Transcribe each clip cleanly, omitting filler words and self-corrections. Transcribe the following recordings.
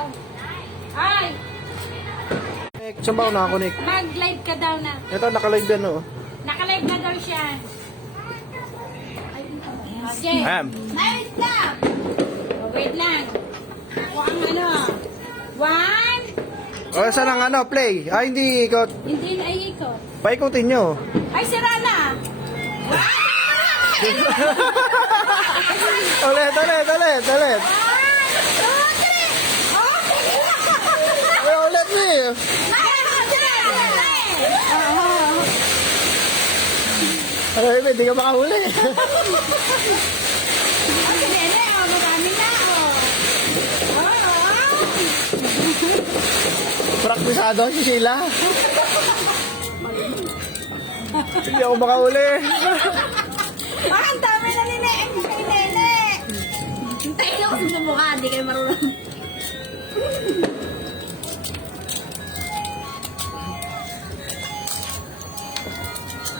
daw. Ay, Saan ba ako nakakonek? mag-live ka daw na. Ito, nakalive yan, oh. Naka-live na daw siya. Okay. Ma'am. Wait lang. Wait lang. Ako ang ano. One. O, saan ang ano, play? Ay, hindi ikot. Hindi na ikot. Paikutin nyo. Ay, sira na. Ulit. Ay, ulit eh. Ay, hindi ka makahuli. Praktisado si Sheila. Hindi ako makahuli. Ang dami na ni Nene. Hintayin ako sa mukha, hindi kayo marunong.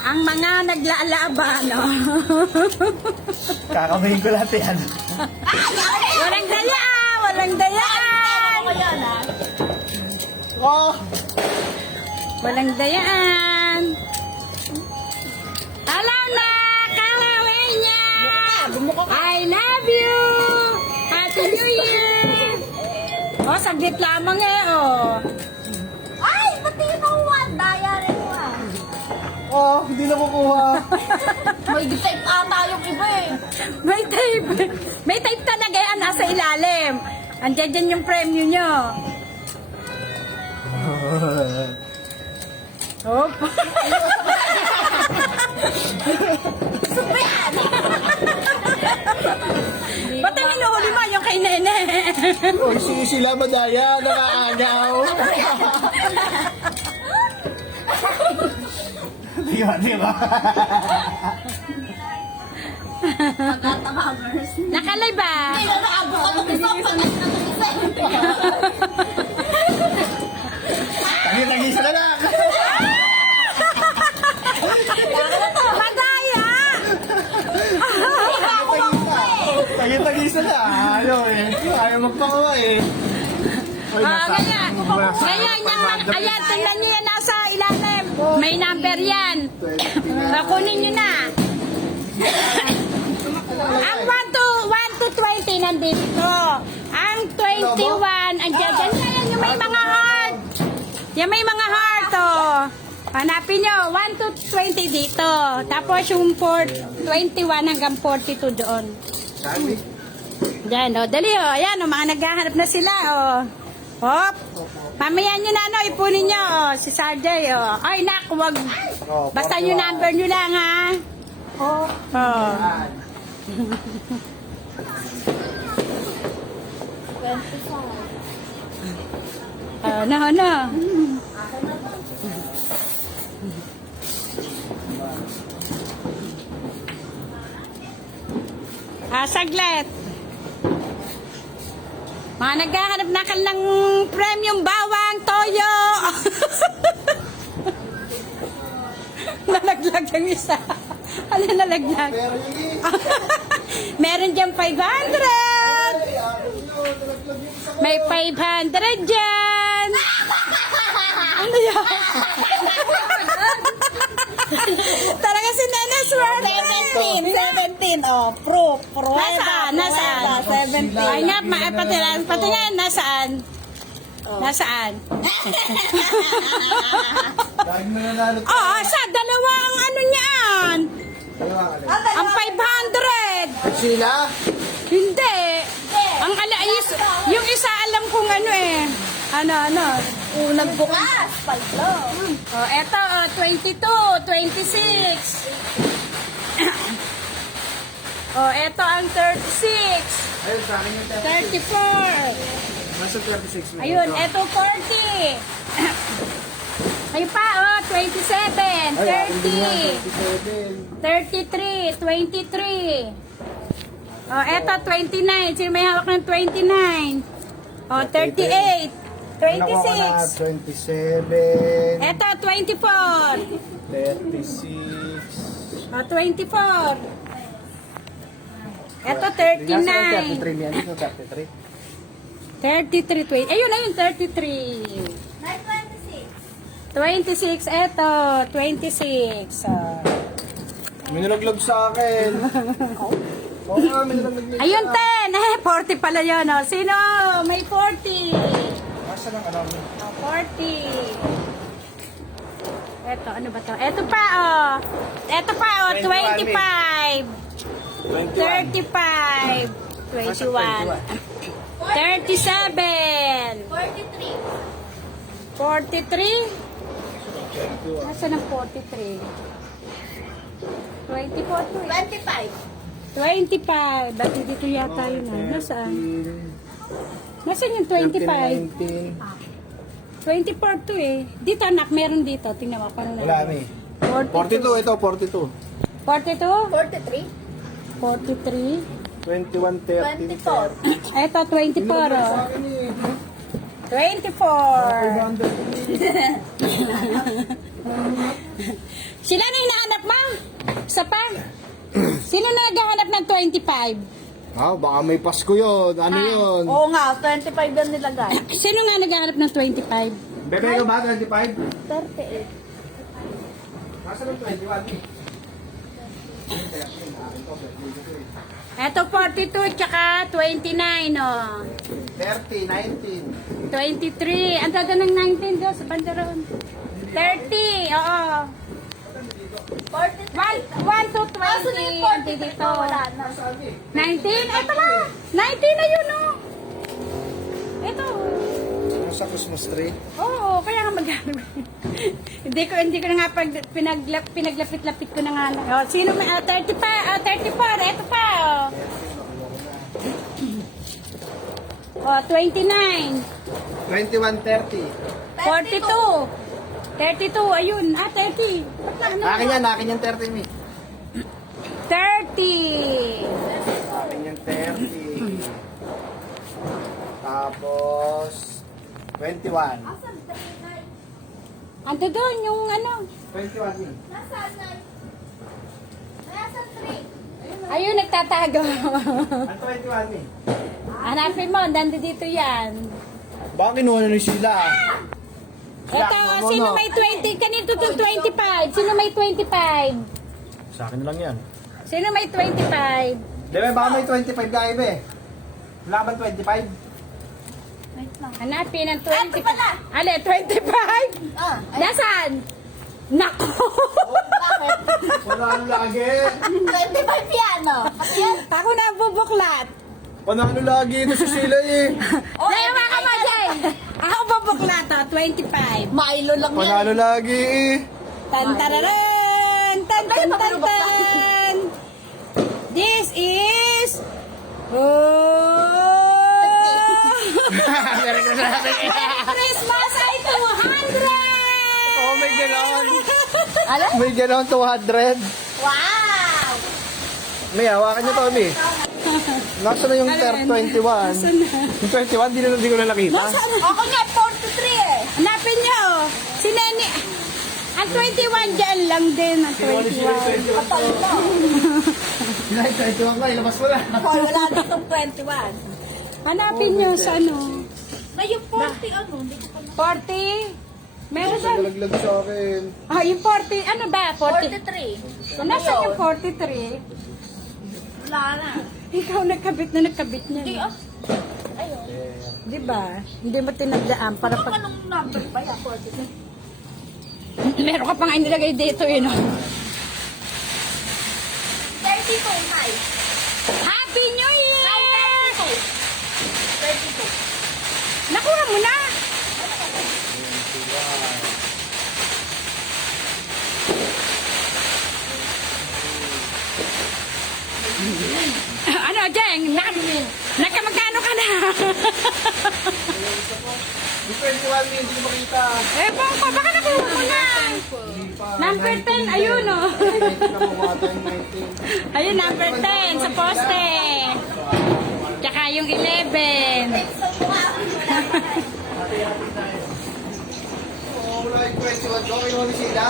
Ang mga naglalaban, no? Kakamayin ko lahat yan. Walang dayaan! Walang dayaan! Oh! Walang dayaan! Alam na! Kalawin niya! I love you! Happy New Year! Oh, saglit lamang eh, oh. Ay! Pati nakuha! Daya rin mo ah. Oh, hindi na kukuha. May type ata yung iba eh. May type. May type talaga yan nasa ilalim. Andiyan dyan yung premyo nyo. Hop. Supian! Ba't ang hinuhuli mo yung kay Nene? Oh, sila madaya, nakaagaw. Di ba? Nakalay ba? Tagi-tagisa na lang. Madaya! Tagi-tagisa na. Ayaw magpakuha eh. Ay, Ngayon, ayan, tingnan nyo yan nasa ilalim. May number yan. Kunin nyo na. Ang 1 to 20 nandito. Ang 21, andyan dyan. Yan yung may mga heart. Yan may mga heart, oh. Hanapin nyo, 1 to 20 dito. Tapos yung 21 hanggang 42 doon. Yan, oh. Dali, oh. Ayan, oh. Mga naghahanap na sila, oh. Hop. Mamaya nyo na, ano, ipunin nyo, oh. Si Sarjay, oh. Ay, nak, wag. Basta yung number nyo lang, ha. Oh. Ano. Saglit. Mga naghahanap na ka ng premium bawang toyo. Nalaglag yung isa. Ano nalaglag? Meron dyan 500. May 500 dyan. Ano yan? Talaga si Nene Sword. 17. Oh, proof. Nasaan? 17. Ay nga, pati nga, nasaan? Nasaan? Dahil na nanalo. Oh, sa dalawa ang ano niyan. Ang 500. Sheila? Hindi. Ang yung isa alam kong ano eh. Ano. Unang bukas. Paldo. Oh, eto, 22, 26. Oh, eto ang 36. Ayun, sa akin yung 34. Nasa 36 minutes. Ayun, eto 40. Ay pa, oh, 27, 30, 33, 23. Oh, eto 29. Sino may hawak ng 29? Oh, 38, 26. 27. Eto 24. 36. Oh, 24. Eto 39. 33 yan. Ito 33. 33, 20. Ayun, 33. 26, eto, 26. May nalaglag sa akin. Oo nga, may nalaglag na Ayun, isa. 10. 40 pala yun, oh. Sino? May 40. Asa lang alam mo? Oh, 40. Eto, ano ba to? Eto pa, oh. Eto pa, oh. 25. 35. 21. 37. 43. Nasaan ang 43? 24 to eh. 25. Dati dito yata yun ah. Nasaan? Nasaan yung 25? 19. 24 to eh. Dito anak, meron dito. Tingnan mo. Paano na? Wala na eh. 42, ito, 42. 42? 43? 21, 13, 30. Eto, 24 oh. Sa akin eh. 24. 500. Sila na hinahanap mo? Isa pa? Sino na naghahanap ng 25? Ah, baka may Pasko yun. Ano yun? Oo nga, 25 yan nilagay. Sino nga naghahanap ng 25? Bebe ka ba? 25? 38. Nasa ng 21 eh. Eto 42 tsaka 29 oh. 30, 19. 23. Ang dada ng 19 doon sa bandaron. 30. Oo. 1 to 20. Hindi dito. Wala na. 19. Eto na. 19 na yun oh. Eto. Sa Christmas tree. Oo, kaya nga maghanap. hindi ko na nga pag pinaglapit-lapit ko na nga. Oh, sino may 30 pa? 34. Eto pa oh. Oh, 29. 21, 30. 42. 32, ayun. 30. Ano? Akin yan 30 mi. 30. Akin yan 30. Tapos 21. Ando doon yung ano. 21 mi. Ayun, nagtatago. Ang 21 mi. Hanapin mo, dito yan. Baka kinuha na ni Sheila ah. Ito, sino may 20? Kanito to 25. Sino may 25? Sa akin lang yan. Sino may 25? Debe, baka may 25 guy be. Wala ba 25? Hanapin ang 20. Ate pala. Ale, 25? Ah, Nasaan? Nako! bakit? Wala ano lagi. 25 yan, oh. Kasi yan. Ako na ang bubuklat. Panalo lagi ito si Sheila eh. Dahil mga kamadyan, ako bubuklat to, 25. Milo lang yan. Panalo lagi eh. Tantararan! Tan tan tan tan! This is... Oh! Christmas ay 200! Oh, may ganon. Ala? May ganon 200. Wow! May hawakan niyo Tommy. Nasa na yung Alin? 21? Nasaan na? Yung 21, di ko na nakita. Nasaan? Ako nga, 43 eh. Hanapin niyo! Si Nene... Ang 21 dyan lang din. Ang 21. Kapal mo. Yung 21 ka, ilabas mo na. Kapal, wala ditong 21. Hanapin niyo sa ano. Na yung 40 ano, hindi ko pa 40? Meron dyan. Nalaglag sa akin. Ah, yung 40. Ano ba? 40? 43. Nasaan yung 43? Wala na. Ikaw nagkabit niya. Hindi ah. Ayun. Di ba? Hindi mo tinagdaan para Ano pag... anong number pa yan? 43. Meron ka pang inilagay dito yun. 32, May. Happy New Year! 32. Nakuha mo na! Ano, Jeng? Nakamagkano ka na? Yung 21, hindi ko makita. Eh, baka nakuha mo na. Number 10, ayun o. 19 na mukha tayo, 19. Ayun, number 10 sa poste. Tsaka yung 11. Oh, wala yung 21 ko. Kinuha ni Sheila.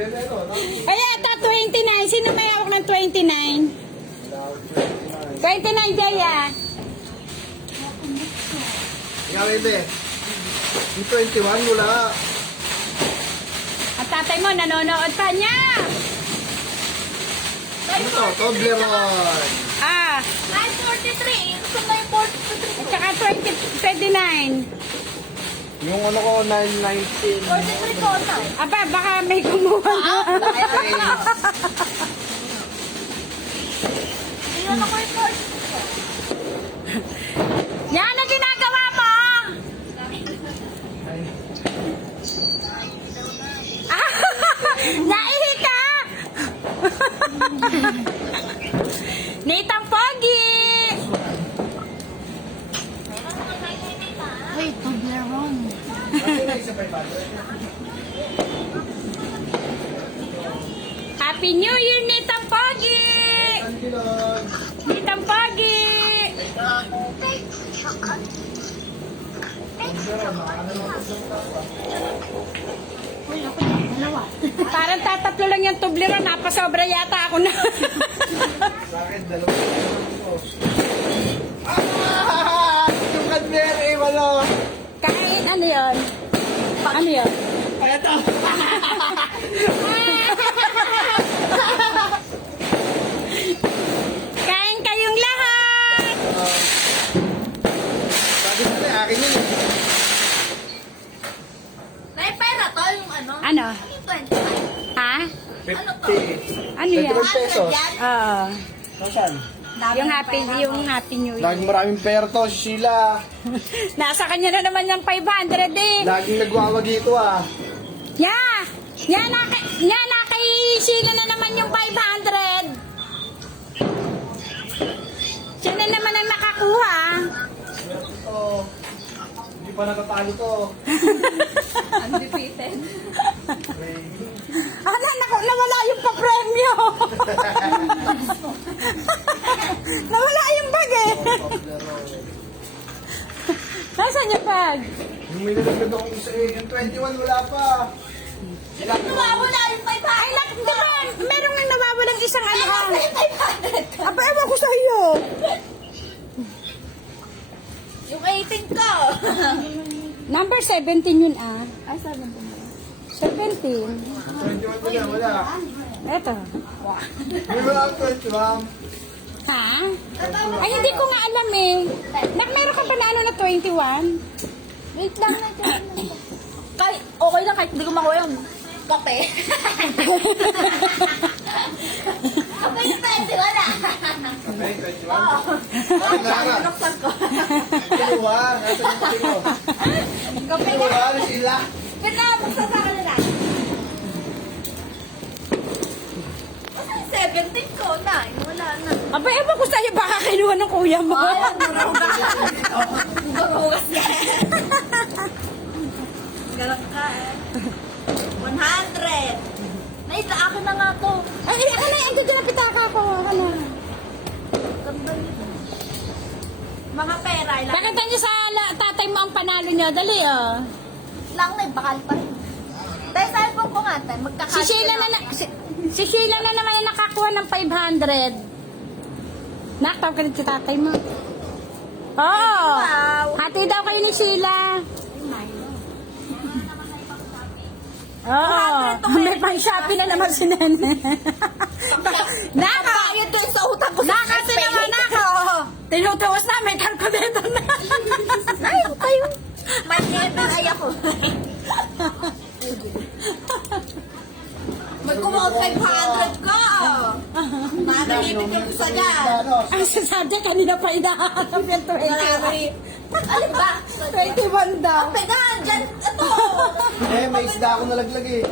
Yan na ito, no? Kaya ito, 29. Sino may hawak ng 29? 29, Jaya. Ikaw, hindi. Yung 21, wala. Ang tatay mo, nanonood pa niya. Ano to? Toblerone. Ah, 943. Gusto mo yung 43 at saka 29. Yung ano ko, 919. 43 ko, Nay. Aba, baka may kumuha na. Iyon ako yung 43. Yan ang ginagawa mo. Ah, naihi ka. Nitang Pogi. Wait, Toblerone. Happy New Year, Nitang Pogi. Nitang Pogi. Uy, ako na. Dalawa. Parang tatatlo lang yung Toblerone. Napasobra yata ako na. Bakit? Dalawa. Yung Cadbury, wala. Kain, ano yun? Ano yun? Eto. Kain kayong lahat. Sabi na rin, akin yun. Nay, pera to yung ano? Ano? Ano yung 25? Ha? 50. Ano yan? 100 pesos. yan? Oo. Nasaan? Yung Happy New Year. Laging maraming pera to, si Sheila. Nasa kanya na naman yung 500 eh. Laging nagwawagi ito ah. Yeah! Yan na kay Sheila na naman yung 500. Siya na naman ang nakakuha. Ito. Hindi pa natatalo to. Undefeated. Naku, nawala yung pa-premyo. Nawala yung bag eh. Nasaan yung bag? Yung may nalaglag akong isa eh. Yung 21 wala pa. Sila Nawawala yung 500. Ay, di ba, meron nga nawawalang isang ano ha? Nasa yung 500. Aba, ewan ko sa iyo. Yung 18 ko. Number 17 yun ah. Ay, 17 mo. 17. 21 wala, wala. Eto. May wala akong 21. Ha? Ay, hindi ko nga alam eh. Meron ka ba na ano na 21? Wait lang na. Kahit, okay lang kahit hindi ko makuha yung kape. Kape yung 20, wala. Okay, 21. Oo. Bakit Lara? Binuksan ko. Kinuha. Nasa yung pati ko. Kape na. Kinuha na sila. Pinabuksan sa kanila. Basta yung 17 ko na. Wala na. Aba, ewan ko sa iyo. Baka kinuha ng kuya mo. Ay, narugas. Narugas ka. Galang ka eh. 100. Nay, sa akin na nga to. Ay, ako na. Ang ganda na pitaka ko. Ano? Ganda nito. Mga pera. Ilang Pakita niyo sa tatay mo ang panalo niya. Dali ah. lang na, bakal pa rin. Dahil sa cellphone ko nga, tay, Si magkakasya Sheila na, si Sheila na naman ang nakakuha ng 500. Naktaw ka rin sa tatay mo. Oo. Wow. Hati daw kayo ni Sheila. Oo. May pang Shopee na naman si Nene. Nako. Bayad doon sa utang ko sa Kasi naman nako. Tinutuos na, may calculator na. Ay, tayo. May never ay ako. Mag-kumot 500 ko. Nanahimik yung isa dyan. Ang sasabi kanina pa inahanap yung 20. Alin ba? 21 daw. Ang pegan, dyan. Ito. Eh, may isda ako nalaglag eh.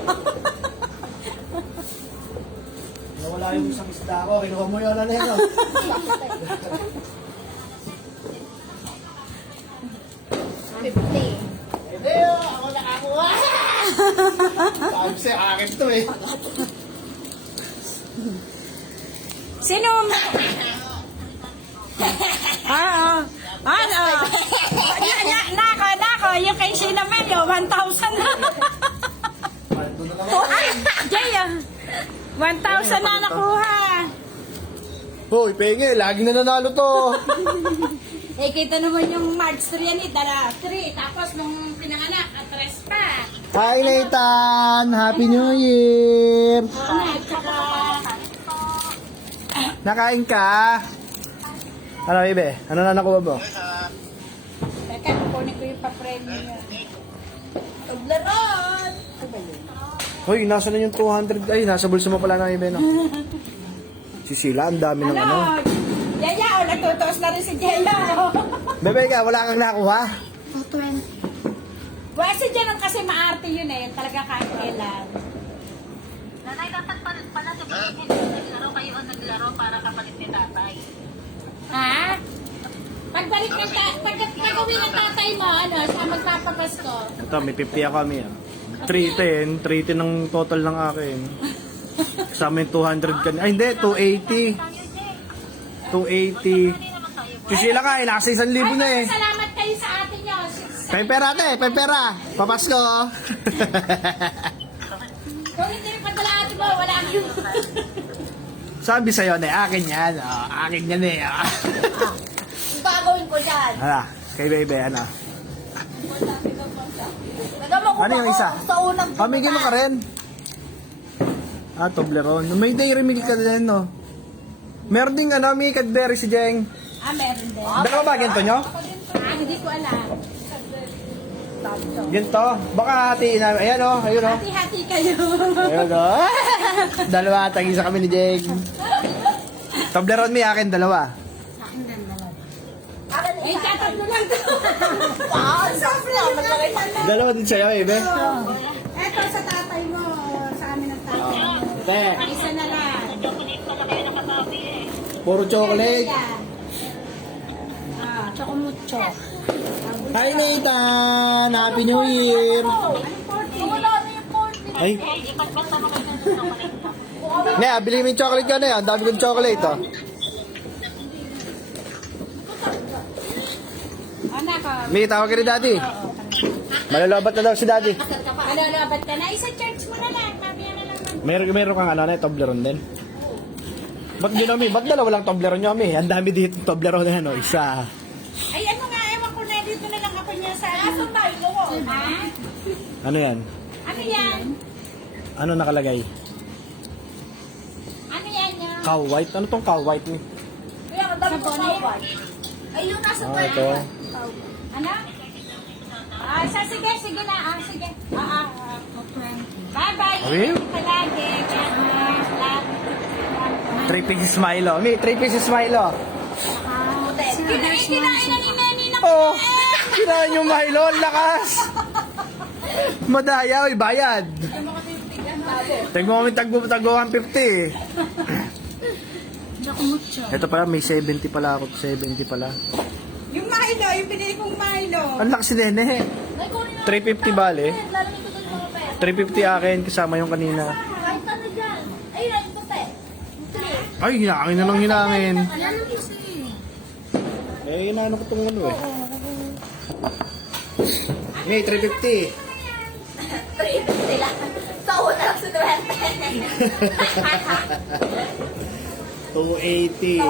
Nawala yung isang isda ko. Kinuha mo yun, ano yun? Hindi, ako nakakuha. Sabi sa'yo, akin to eh. Sino? Oo. Ano? Nako, yung kay Sheila Melo, 1,000 na. Doon na naman. Ay, Jay, 1,000 na nakuha. Hoy, penge, lagi na nanalo to. Eh, kita naman yung March 3 yan eh, dala 3. Tapos nung pinanganak, at 3 pa. Hi, Nathan! Happy New Year! At saka, Nakain ka? Ano, Ibe? Ano na nakuha mo? teka, kukunin ko yung pa-premium yun. Toblerone! Hoy, nasa na yung 200? Ay, nasa bulsa mo pala na, Ibe, no? Si Sheila, ang dami ng ano. Yaya, o, natutos na rin si Jella. Bebe ka, wala kang nakuha? 220. Wala si Jella kasi maarte yun eh. Talaga kahit kailan. Nanay, dapat pala sabihin, naglaro kayo o naglaro para kapalit ni tatay. Ha? Pagbalik ng pagawin ng tatay mo, ano, siya magpapapasko. Ito, may 50 ako kami. 310. 310 ang total ng akin. Kasama yung 200 kanina. Ay, hindi. 280. 280. Si Sheila ka, nasa 1,000 na eh. Salamat kayo sa atin nyo. Pempera ate, pempera. Papasko. Kung hindi rin padala ate mo, wala nyo. Sabi sa'yo, ne, akin yan. Oh, akin yan eh. Oh. Ang gagawin ko dyan. Hala, kay Bebe, ano? Nagamakuha Ano yung isa? ko sa unang Pamigyan mo ka rin. Toblerone. May dairy milk ka din, no? Meron ding ano, may Cadbury si Jeng. Meron din. Dalawa ba ganito nyo? Hindi ko alam. Ganito. Baka hatiin namin. Ayan o, ayun o. Hati-hati kayo. Ayun o. Dalawa, tag-isa kami ni Jeng. Toblerone may akin, dalawa. Eh, tatatlo lang to. Wow, ang sarap naman talaga. Dalawa din sa'yo, Ibe. Eto sa tatay mo, sa amin ang tatay mo. Te, Isa na lang. Chocolate pala kayo nakatabi eh. puro chocolate. Yan. Chocomucho. Hi, Nathan! Happy New Year! Wala na yung 40. Ay, Eh, ipagpasta mo kayo ng chocolate ka. ne, bili mo yung chocolate ka na yan. Dami kong chocolate, oh. Anak ko. May tawag ka ni Daddy. Malalabat na daw si Daddy. Malalabat ka na. Isa church mo na lang. Mamaya na lang. Meron kang ano na, Toblerone din. Ba't di namin? Ba't dalawa lang Toblerone nyo kami? Ang dami dito Toblerone na ano, isa. Ay, ano nga, ewan ko na. Dito na lang ako niya sa... Asan tayo? Ha? Ano yan? Ano yan? Ano nakalagay? Ano yan yan? Cow white? Ano tong cow white ni? Kaya ang dami ko sa Ay, yung nasa Ito. Ano? Sige na. Sige. Bye-bye. Okay. Palagi. God bless. Love. 3 pieces Milo. Mi, 3 pieces Milo. Kinain na ni Nani na Oh, kinain yung Milo. Ang lakas. Madaya, oy, bayad. Tagmo kami tagbo 150. Ito pala, may 70 pala ako. 70 pala. Yung Milo, yung pinili kong Milo. Ang lakas si Nene. 350 bale. Lalamig ko doon mga pera. 350 akin, kasama yung kanina. Kahit ano dyan. Ayun, ayun ito pe. Ay, hinangin na lang hinangin. Alam mo kasi. Eh, inaano ko itong ano eh. May 350. 350 lang. Sa una lang sa 280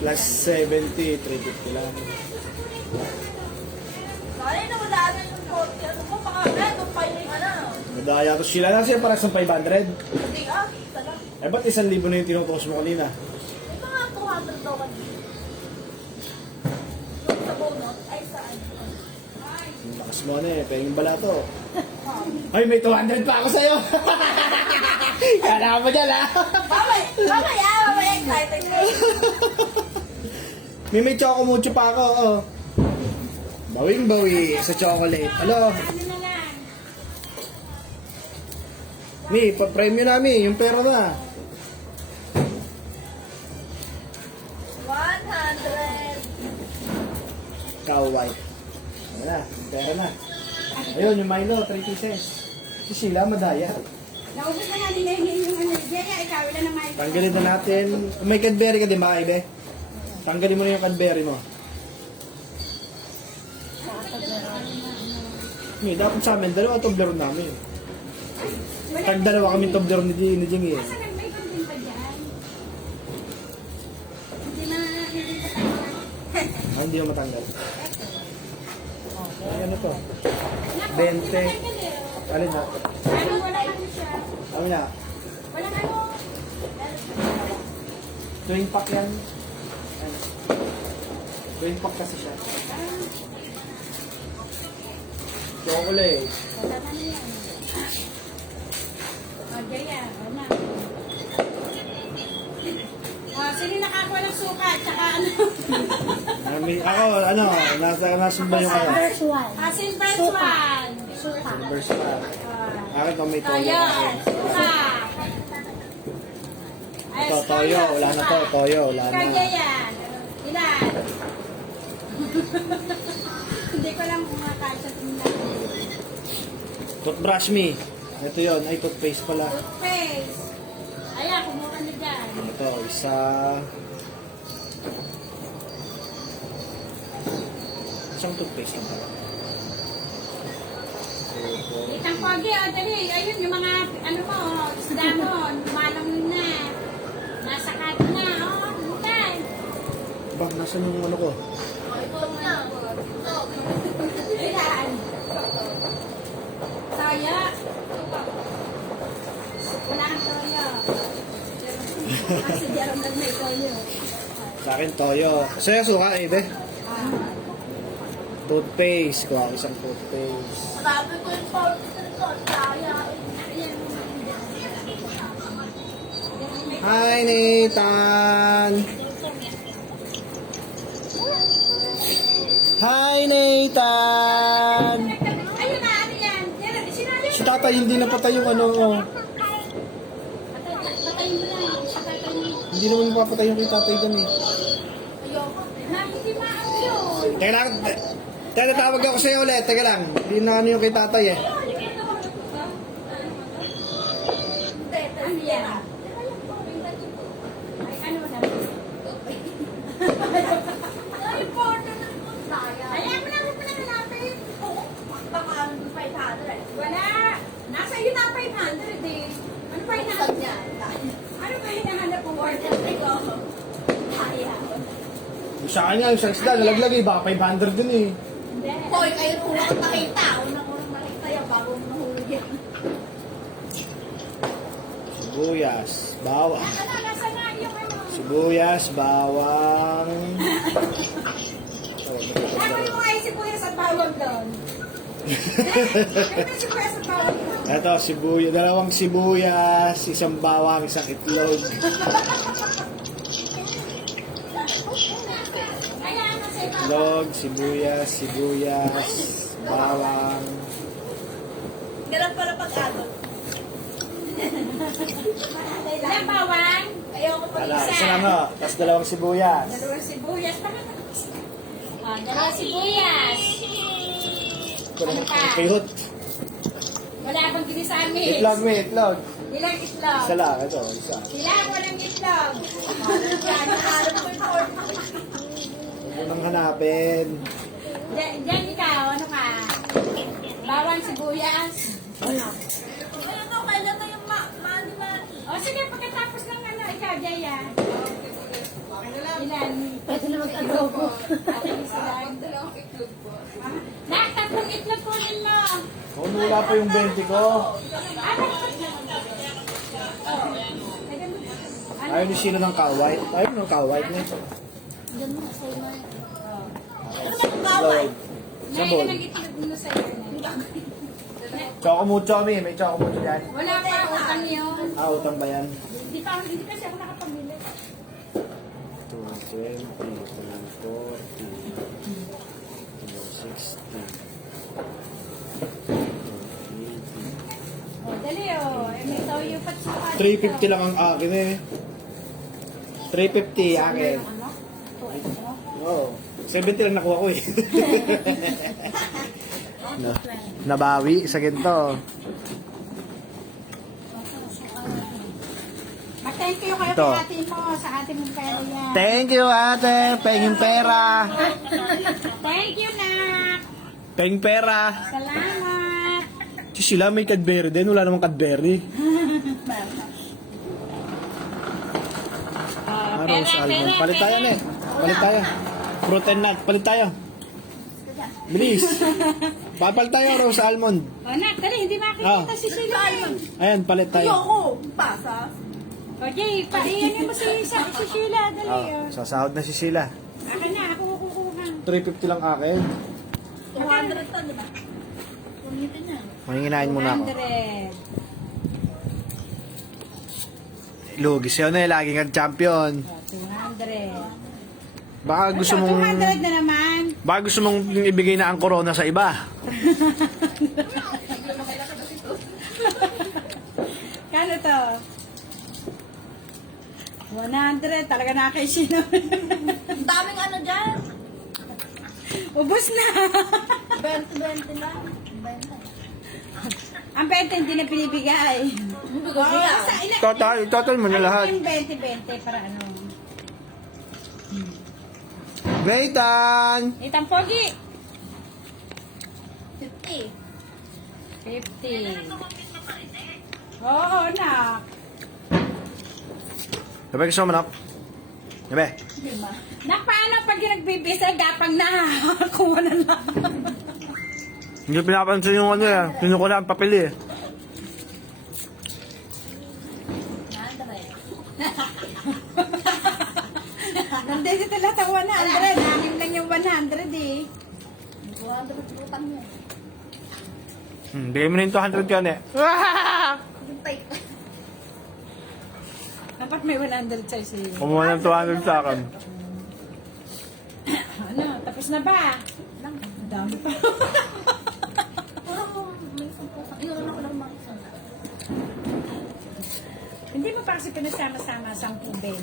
plus 70, 350 lang. Ay, nawadaan na yung 40. Ano mo, baka doon pa yung ano. Madaya ko sila lang siya para sa 500. Hindi isa lang. Eh, ba't 1,000 na yung tinutukos mo kanina? May mga 200 daw kanina. Yung sa bonus, ay saan? Yung lakas mo na eh, penging balato. Ay, may 200 pa ako sa'yo! Kala mo dyan, ha? Mamaya, excited na. May choco-mucho pa ako, oh. Bawing-bawi sa chocolate. Alo, Ano na lang? ni, pa-premium namin, yung pera na. 100. Cow white. Ano na, pera na. Ayun, yung Milo, 3 pieces. Si Sheila, madaya. Naubos na nga nila yung ano. Jaya, ikaw, wala na Milo. Tanggalin na natin. May Cadbury ka din ba, Ibe? Tanggalin mo na yung Cadbury mo. Hindi, dapat sa amin, dalawa Toblerone namin. Tag dalawa kami Toblerone ni Jing eh. Saan may kundin pa dyan? hindi mo matanggal. Ay, ano to? 20. Alin na? Ano, wala ano siya. Ano na? Walang ano. Twin pack yan. Ano? Twin pack kasi siya. Chocolate. Wala na yan. Okay yan. Wala. Sino nakakuha ng suka? Tsaka ano? Ako, ano, nasa ba yung ano? First one. Silver swan. Suka. Silver swan. Akin pa may toyo. Toyo. Suka. Ito, toyo. Wala na to. Toyo. Wala na. Kaya yan. Ilan? Hindi ko lang kumakasya tingnan. Toothbrush me. Ito yun. Ay, toothpaste pala. Face. Ayan, kumuha na dyan. Ito, isa. Isang toothpaste lang pala. Itang pogi, o dali. Ayun, yung mga, ano mo, isda mo, lumalang na. Nasa kat na, o. Hintay. Ba, nasan yung ano ko? Ayan. Saya. Wala kang toyo. Kasi diyan lang may toyo. Sa akin, toyo. Sa'yo, suka, Ede. Toothpaste. Kuha ko isang toothpaste. Sabi ko yung powder ko. Kaya. Hi, Nathan! Hi, Nathan! Ayun na, ano yan? Sinabi Si tatay, hindi napatay yung ano. patayin mo lang. Patayin mo. Hindi naman mapapatay yung kay tatay dun eh. Na, hindi maano yun. Teka lang, tatawag ako sa'yo ulit. Teka lang, hindi na ano yung kay tatay eh. Ano yan? Ay, ano na? Ayan mo na, huwag mo na hanapin. Wala. Nasa iyo na ang 500 eh. Ano ba hinahanap niya? Ano ba hinahanap mo order? Sa kanya, yung isang isda, nalaglag eh. Baka 500 dun eh. Hindi. Hoy, kayo unang nakita. Unang nakita yan bago mo nahulog yan. Sibuyas, bawang. Ano, nasa na yung ano? Sibuyas, bawang. Ano yung mga sibuyas at bawang doon? Ano sibuyas at bawang doon? Ito, sibuyas, dalawang sibuyas, isang bawang, isang itlog. Ayan, nasa iba. Itlog, sibuyas, bawang. Ganun pala pag-agot. Ilang bawang? Ayoko pa. Wala, isa lang o. Tapos dalawang sibuyas. Dalawang sibuyas. Dalawang sibuyas. Ano pa? Pihot. Wala bang ginisamis? Itlog, may itlog. Ilang itlog? Isa lang, ito, isa. Ilang walang itlog? Yan, naharap ko yung order. Huwag mo nang hanapin. Diyan ikaw, ano ka? Bawang sibuyas? Ano to? Kailan na yung mani-mani? O sige, pagkatapos ng ano, ikaw, Jaya. Ilan? Pwede na mag-adobo. Ating isa lang. Nak, tatlong itlog kunin mo. Kung wala pa yung 20 ko. Ayaw ni sino ng ka-white? Ayaw ng ka-white niya. Diyan mo sa ina. Lloyd. Sa Ngayon bowl. na ng itlog mo sa iyo. Choco mucho, mi. May choco mucho yan. Wala pa, utang yun. Ah, utang ba yan? Hindi kasi ako nakapamili. 220, 240, 260. O, dali o. Eh, may toyo pa sa 350 lang ang akin eh. 350 akin. Ano? Oo. 70 lang nakuha ko eh. Nabawi sa ginto. Mag-thank you kayo Ito. kay atin mo sa ating mong pera yan. Thank you ate. Penging pera. Thank you, Nak. Penging pera. Salamat. Sila may Cadbury din. Wala namang Cadbury. Rose almond. Palit tayo na eh. Palit tayo. fruit and nut. Palit tayo. Bilis. Papalit tayo, Rose Almond. O, nak, dali, hindi makikita si Sheila. Ayan, palit tayo. Ayoko. Pasas. O, Jay, paiyanin mo si Sheila. Dali, o. Sasahod na si Sheila. Akin na, ako kukuha. 350 lang akin. 200 to, di ba? Kumitin niya. Mahinginain muna ako. 100. Lugi siya na laging ang champion. O, 200. Baka gusto Ito, mong 200 na naman. baka gusto mong ibigay na ang corona sa iba. Kano to? 100. Talaga nakakaisino. Ang daming ano dyan. Ubus na. 20 lang. 20. Ang 20 hindi na pinibigay. Hindi ko biya. Total mo na lahat. Yung 20 para ano. Nathan! Itang pogi. 50. 50. Oo, nak. Sabi gusto mo manok? Sabi. Nak, paano pag nagbibisa, gapang na. Kuha na lang. Hindi pinapansin yung ano eh. Sinukuha ang papel eh. Nanda ba yan? Nandito tala sa 100. Namin lang yung 100 eh. 200 utang niya. Bigay mo na yung 200 yan eh. Yung type. Dapat may 100 sa'yo siya. Kumuha ng 200 sa akin. Ano, tapos na ba? Ang dami pa. Puro may 10. Iyon ako lang mga isang. Hindi mo pa kasi pinasama-sama 10-20.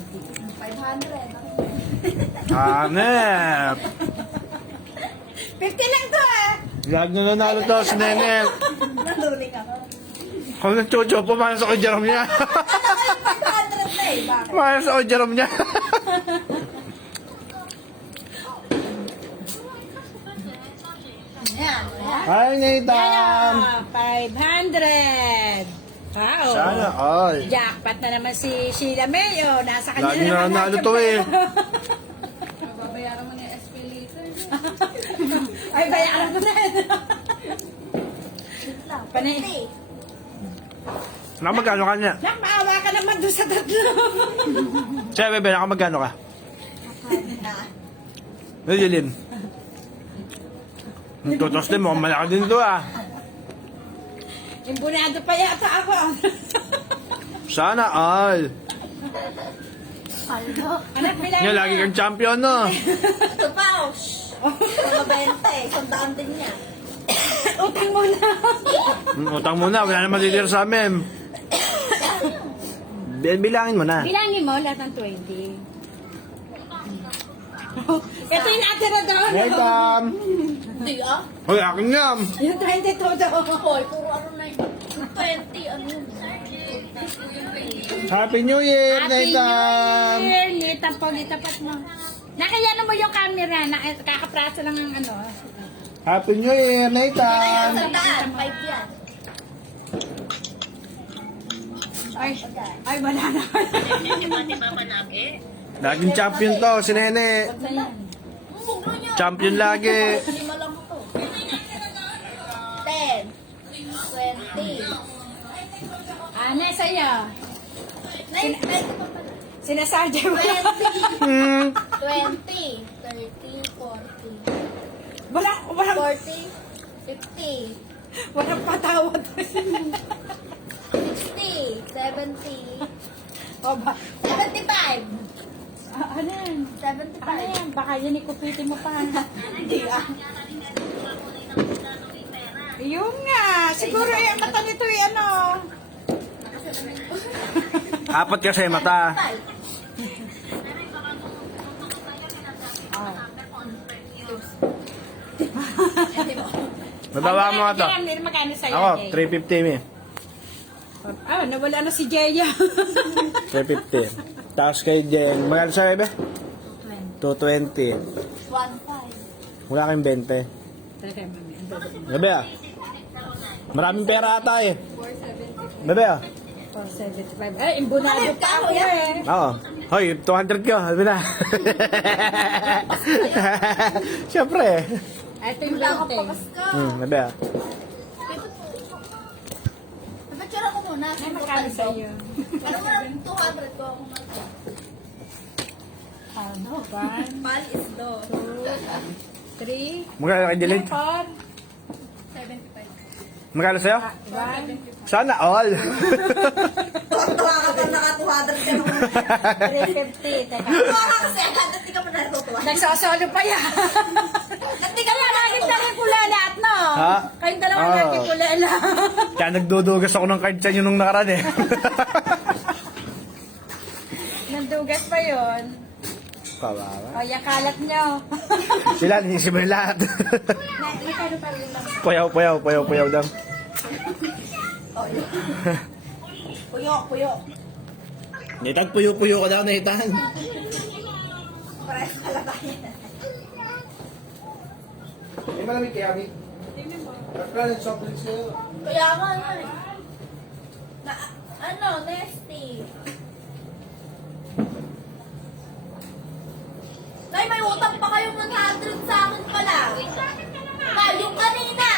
500. Hanep! 50 lang to ah! Lag na nanalo to si Nene. Naluling ako. Kung nagchucho po, paano sa Jerome niya? 500 na eh. Bakit? Paano sa Jerome niya? Yan. Hi, Nathan! Ayan, 500! Wow! Sana all. Jackpot na naman si Sheila May. Oh, nasa kanya Lagi na naman. nanalo to eh. Babayaran mo na yung SP later. Ay, bayaran ko na. Panay. Nakamagkano ka niya? Nak, maawa ka naman doon sa tatlo. Siya, bebe, nakamagkano ka? Nililin. Ang tutos din mo, malaki din to ah. Imbunado pa yata ako. Sana all. Aldo. Anak, bilang. Nga, lagi kang champion no. Ito pa oh. Mabenta eh. Sandaan din niya. Utang muna. Utang muna, wala naman titira sa amin. Bilangin mo na. Bilangin mo lahat ng 20. Ito yung natira doon. Welcome! Hindi ah. Hoy, akin yan! Yung 22 doon. Hoy, puro ano na yun. 20, ano yun. Happy New Year, Happy Nathan! New Year. Lita po, litapat mo. Nakayano mo yung camera. Kakapraso lang ang ano. Happy New Year, Nathan! Sandaan, 5 yan. Ay, wala na. Laging champion to, si Nene. Champion lagi. Lima lang mo to. 10, 20. Ano sa'yo? 20 pa pala. Sinasadya mo. 20, Hmm. 20, 30, 40, Walang 40, 50, walang patawad. 60, 70, O ba? 75. Ano yan? 75. Ano yan? Baka yan ikupitin mo pa. Hindi ah. Yun nga. Siguro yung mata nito ano. Apat kasi mata. Mabawa mo nga to. Hindi magkano sa'yo. Ako, Jay? 350 mi. Ah, nawala na si Jeya. 350. Tapos kay Jen, magkano sa'yo, Bebe? 220. 1.5. Wala kang 20. Bebe ah. Maraming pera ata eh. Bebe ah. 475. Ay, imbunado pa ako Ano, eh. Oo. Hoy, 200 ka. Sabi na. Siyempre. Ito yung Wala ka dating. pakas ka. Sabi ah. Napitsura ko muna. Ay, magkano sa'yo? Ano mo lang 200 ko ako mag- Ano? 1, Pal is do. 3, Magkano kay Jeline? 4, 75. Magkano sa'yo? 1, Sana all. Tuwa ka pa naka 200 ka nung 350. Teka. Tuwa ka kasi agad, hindi ka pa natutuwa. Nagsosolo pa yan. Hindi ka Kaya lagi lagi pula lahat, no? Ha? Kayong dalawa Oo. lagi pula lang. Kaya nagdudugas ako ng card sa inyo nung nakaraan eh. Nandugas pa yon. Kawawa. O, yakalat nyo. Sila, naisip mo lahat. Magkano pa rin lang? Puyaw daw. Puyo. Nitag puyo-puyo ka daw, Nathan. Pares pala tayo. May malamig kaya, Mi? Kaya ng chocolate sa'yo. Kaya nga ano eh. Na, ano, nasty. Nay, may utang pa kayong 100 sa akin pala. Nay, yung kanina.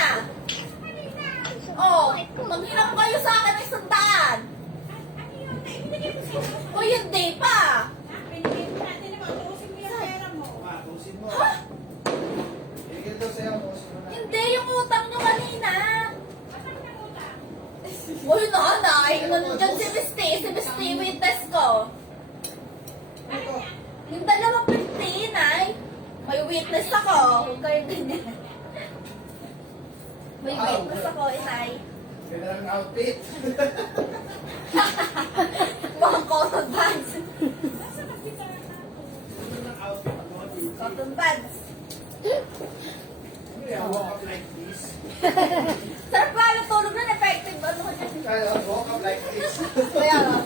Oh, maghiram kayo sa akin ng 100. O, hindi pa. Ha? Hindi, yung utang nyo kanina. Uy, nanay, nandiyan si Misty, witness ko. Yung 250, nay. May witness ako. Huwag kayo ganyan. May witness ako, inay. Ganda ng outfit. Mga cotton buds. Cotton buds. Walk up like this. Sarap ba yung tulog na effective? Ano ko dyan? Kaya, walk up like this. Kaya nga.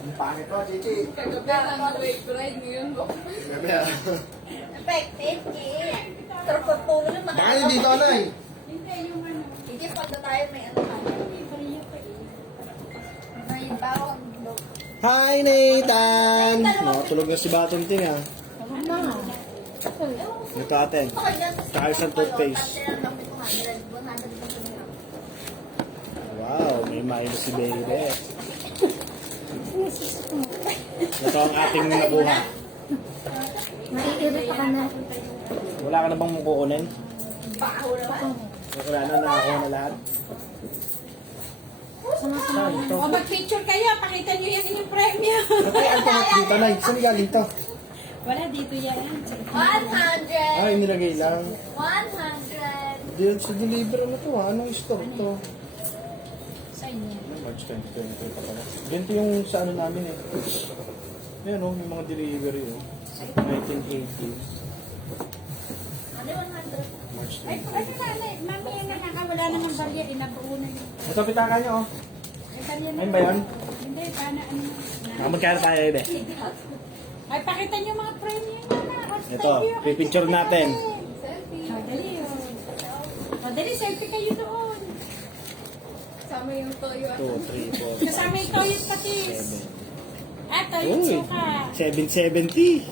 Ang pangit ko, Chichi. Sabi ah. Effective, eh. Sarap ang tulog na Baka yun dito, Anay. Hindi, pag na tayo may ano tayo. May bawang dog. Hi, Nathan! Nakatulog na si Batong Ting ah. Ito atin. Okay, yan. Tsaka isang toothpaste. Wow, may minus si Baby. Ito ang ating nakuha. Maiirit ka na. Wala ka na bang kukunin? Baho naman. Wala na, nakakuha na lahat. Saan ito? O, mag-picture kayo. Pakita nyo yan yung premyo. Ay, ang pangat dito, Nay. Saan galing to? Wala, dito yan. 100. Ay, nilagay lang. 100. Di sa deliver ano to ha? Anong store to? Sa inyo. March 2023 pa pala. Ganito yung sa ano namin eh. Ayan oh, yung mga delivery oh. 1980s. Ano yung 100? March Ay, 20. ano na, mami, nakakawala na ng barya. Inabuo na yun. Ito, pitaka nyo oh. Ay, barya na. Ayun ba yun? Hindi, paano, ano. Magkano tayo ebe? Ay, pakita nyo mga premyo na. Ito, pipicture natin. O, dali yun. O, dali, selfie kayo doon. Sama yung toyo. 2, 3, 4, Kasama yung toyot patis. 7. Ah, toyot Uy, suka. 770.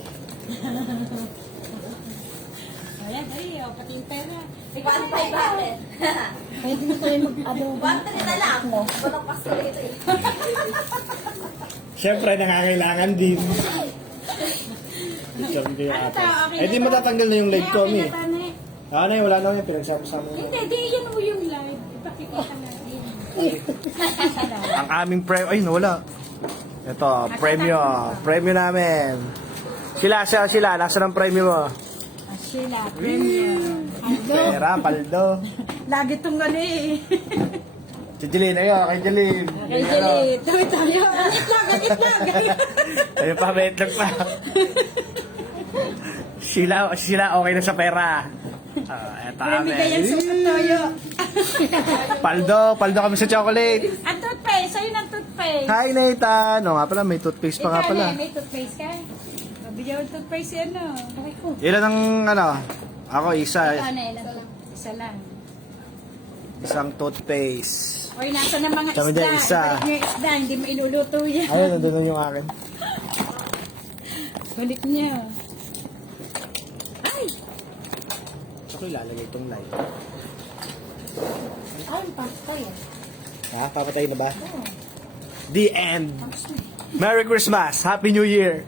Ayan, dali, o, pati yung pera. 1.5 natin. Pwede na tayo mag-adobo. 1.3 na lang. Walang pasto rito eh. Siyempre, nangangailangan din. Picture ko yung Ano ate. to? Okay Eh di na to? matatanggal na yung live ko, Okay Mi. na, Tanay. Ah, Nay, wala na yung pinagsama-sama mo. Hindi, di yan mo yung live. Ipakikita natin. Ang aming premyo. Ay, nawala. Ito, premyo. Premyo namin. Sila. Nasaan ang premyo mo? Sheila, premium. Aldo. Pera, paldo. Lagi tong ano eh. Si Jeline, ayun, kay Jeline. Kay Jeli, tayo. Itlog. Ayun pa, may itlog pa. Sila, okay na sa pera. Eto Marami kayang amin. sukat toyo. Paldo kami sa chocolate. Ang toothpaste, sa'yo ng toothpaste. Hi, Nathan. No, nga pala, may toothpaste pa nga Ikaw, pala. Nay, may toothpaste ka? Mabigyan ng toothpaste yan, no? Okay ko. Ilan ang, ano, ako isa. Ito, ano, ilan to? Isa lang. Isang toothpaste. Hoy, nasa na mga Kami isda. din, isa. Ibalik niyo yung isda, hindi mo iluluto yan. Ayun, nandun na yung akin. Balik niyo. Ay! Ako ilalagay itong light. Ay, patay. Ha? Papatay na ba? The end. Merry Christmas! Happy New Year!